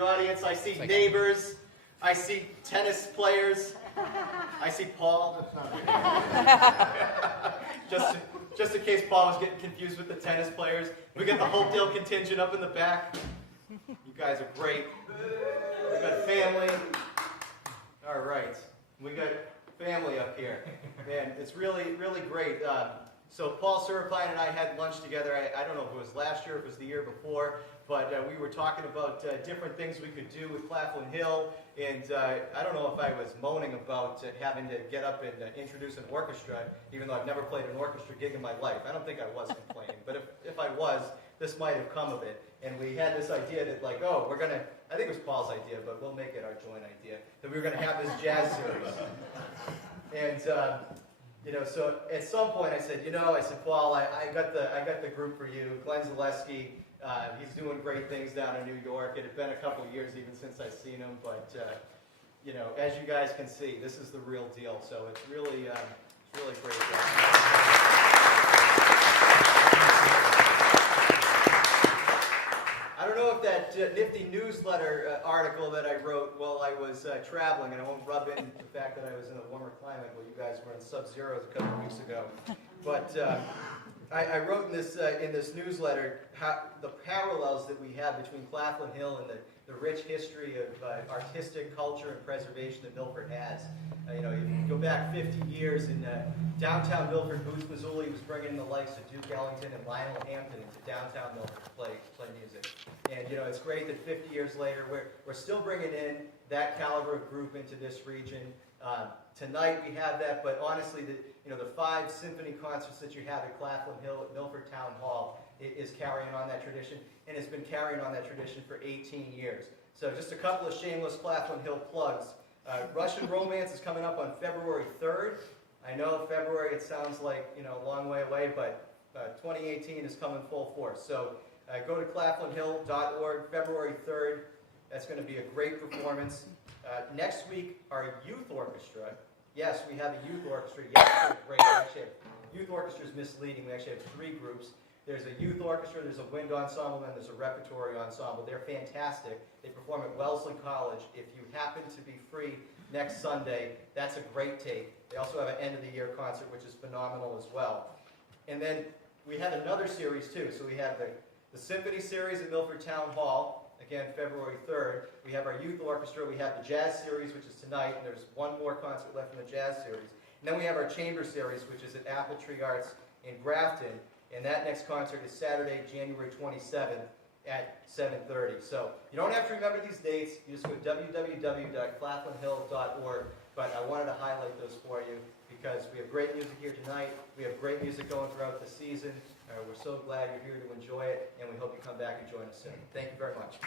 the audience. I see neighbors. I see tennis players. I see Paul. Just in case Paul was getting confused with the tennis players. We got the Hopedale contingent up in the back. You guys are great. We got family. All right. We got family up here. Man, it's really, really great. So Paul Serapine and I had lunch together. I don't know if it was last year, if it was the year before, but we were talking about different things we could do with Claflin Hill, and I don't know if I was moaning about having to get up and introduce an orchestra, even though I've never played an orchestra gig in my life. I don't think I was complaining, but if I was, this might have come of it. And we had this idea that, like, oh, we're going to, I think it was Paul's idea, but we'll make it our joint idea, that we were going to have this jazz series. And, so at some point I said, Paul, I got the group for you. Glenn Zaleski, he's doing great things down in New York. It had been a couple of years even since I've seen him, but, as you guys can see, this is the real deal. So it's really great. I don't know if that nifty newsletter article that I wrote while I was traveling, and I won't rub in the fact that I was in a warmer climate while you guys were in sub-zeros a couple of weeks ago. But I wrote in this newsletter the parallels that we have between Claflin Hill and the rich history of artistic culture and preservation that Milford has. If you go back 50 years in downtown Milford, Boots Mazzulli was bringing in the likes of Duke Ellington and Lionel Hampton into downtown Milford to play music. And it's great that 50 years later we're still bringing in that caliber of group into this region. Tonight we have that, but honestly, the 5 symphony concerts that you have at Claflin Hill at Milford Town Hall is carrying on that tradition, and it's been carrying on that tradition for 18 years. So just a couple of shameless Claflin Hill plugs. Russian Romance is coming up on February 3rd. I know February, it sounds like a long way away, but 2018 is coming full force. So go to claflinhill.org, February 3rd. That's going to be a great performance. Next week, our youth orchestra. Yes, we have a youth orchestra. Yes, great. We actually have, youth orchestra is misleading. We actually have 3 groups. There's a youth orchestra, there's a wind ensemble, and there's a repertory ensemble. They're fantastic. They perform at Wellesley College. If you happen to be free next Sunday, that's a great take. They also have an end-of-the-year concert, which is phenomenal as well. And then we have another series, too. So we have the Symphony Series at Milford Town Hall, again, February 3rd. We have our youth orchestra. We have the Jazz Series, which is tonight, and there's one more concert left in the Jazz Series. And then we have our Chamber Series, which is at Apple Tree Arts in Grafton. And that next concert is Saturday, January 27th at 7:30. So you don't have to remember these dates. You just go to www.claflinhill.org. But I wanted to highlight those for you because we have great music here tonight. We have great music going throughout the season. We're so glad you're here to enjoy it, and we hope you come back and join us soon. Thank you very much.